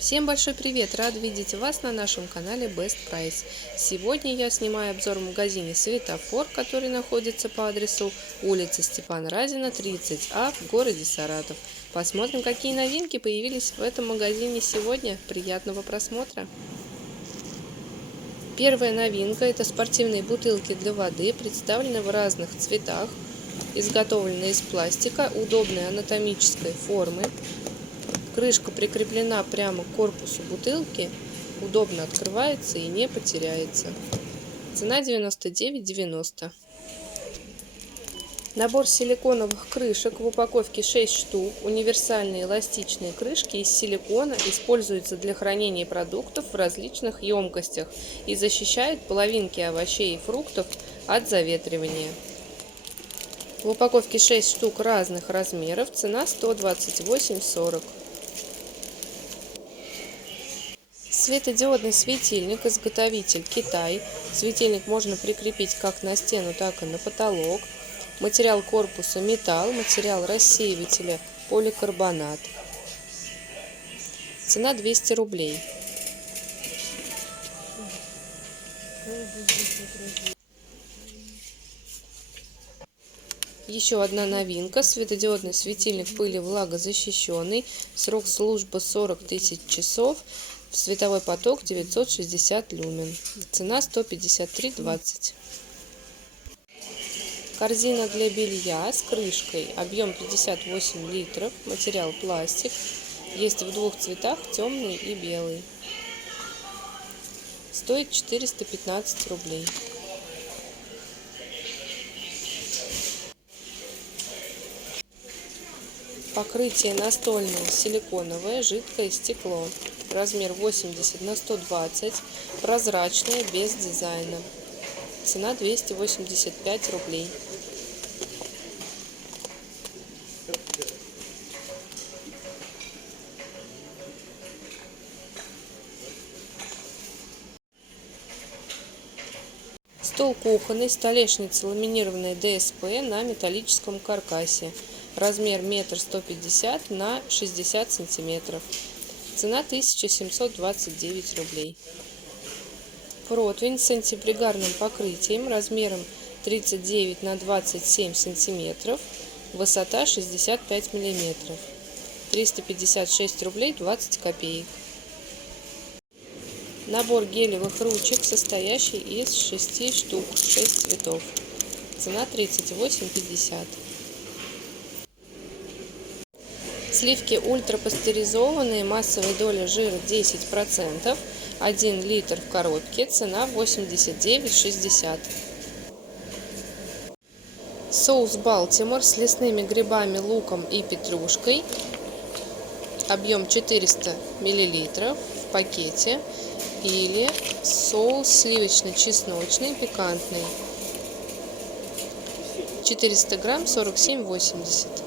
Всем большой привет! Рад видеть вас на нашем канале Best Price. Сегодня я снимаю обзор в магазине Светофор, который находится по адресу улица Степана Разина, 30А в городе Саратов. Посмотрим, какие новинки появились в этом магазине сегодня. Приятного просмотра! Первая новинка — это спортивные бутылки для воды, представлены в разных цветах, изготовлены из пластика, удобной анатомической формы. Крышка прикреплена прямо к корпусу бутылки, удобно открывается и не потеряется. Цена 99,90. Набор силиконовых крышек в упаковке 6 штук. Универсальные эластичные крышки из силикона используются для хранения продуктов в различных емкостях и защищают половинки овощей и фруктов от заветривания. В упаковке 6 штук разных размеров. Цена 128,40. Светодиодный светильник, изготовитель Китай. Светильник можно прикрепить как на стену, так и на потолок. Материал корпуса металл, материал рассеивателя поликарбонат. Цена 200 рублей. Еще одна новинка. Светодиодный светильник пыли-влагозащищенный. Срок службы 40 тысяч часов. Световой поток 960 люмен. Цена 153,20. Корзина для белья с крышкой. Объем 58 литров. Материал пластик. Есть в двух цветах, темный и белый. Стоит 415 рублей. Покрытие настольное силиконовое, жидкое стекло. Размер 80 на 120, прозрачное, без дизайна. Цена 285 рублей. Стол кухонный, столешница ламинированная ДСП на металлическом каркасе. Размер 1,150 на 60 сантиметров. Цена 1729 рублей. Противень с антипригарным покрытием размером 39 на 27 сантиметров. Высота 65 миллиметров. 356 рублей 20 копеек. Набор гелевых ручек, состоящий из 6 штук, 6 цветов. Цена 38,50. Сливки ультрапастеризованные, массовая доля жира 10%, 1 литр в коробке, цена 89,60. Соус Балтимор с лесными грибами, луком и петрушкой, объем 400 мл в пакете, или соус сливочно-чесночный, пикантный, 400 грамм, 47,80.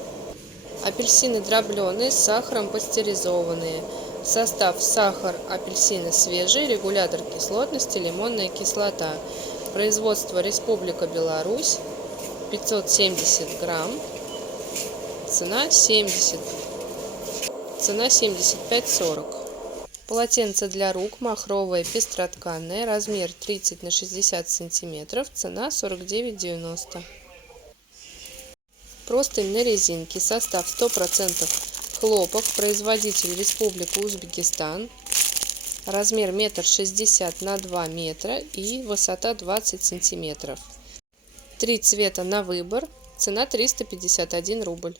Апельсины дробленые с сахаром, пастеризованные. Состав: сахар, апельсины свежие, регулятор кислотности, лимонная кислота. Производство: Республика Беларусь, 570 грамм. Цена 75,40. Полотенце для рук махровое, пестротканное, размер 30 на 60 сантиметров. Цена 49,90. Простынь на резинке. Состав: 100% хлопок. Производитель: Республика Узбекистан. Размер 1,60 на 2 метра и высота 20 сантиметров. 3 цвета на выбор. Цена 351 рубль.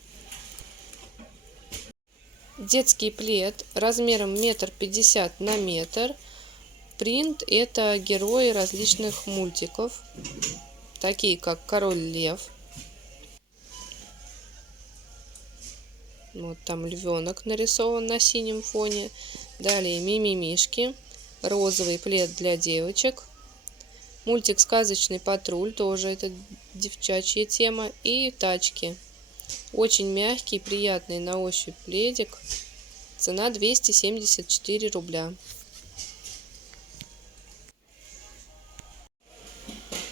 Детский плед размером 1,50 на метр. Принт: это герои различных мультиков, такие как Король Лев. Вот там львенок нарисован на синем фоне. Далее Мимимишки. Розовый плед для девочек. Мультик «Сказочный патруль», тоже это девчачья тема. И тачки. Очень мягкий, приятный на ощупь пледик. Цена 274 рубля.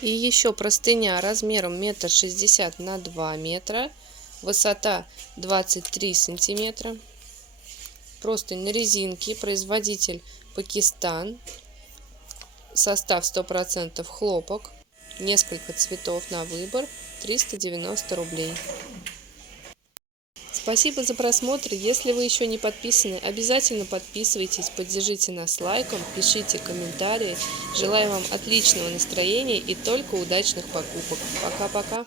И еще простыня размером 1,60 на 2 метра. Высота 23 сантиметра. Простынь на резинке, производитель Пакистан, состав 100% хлопок, несколько цветов на выбор, 390 рублей. Спасибо за просмотр. Если вы еще не подписаны, обязательно подписывайтесь, поддержите нас лайком, пишите комментарии. Желаю вам отличного настроения и только удачных покупок. Пока-пока.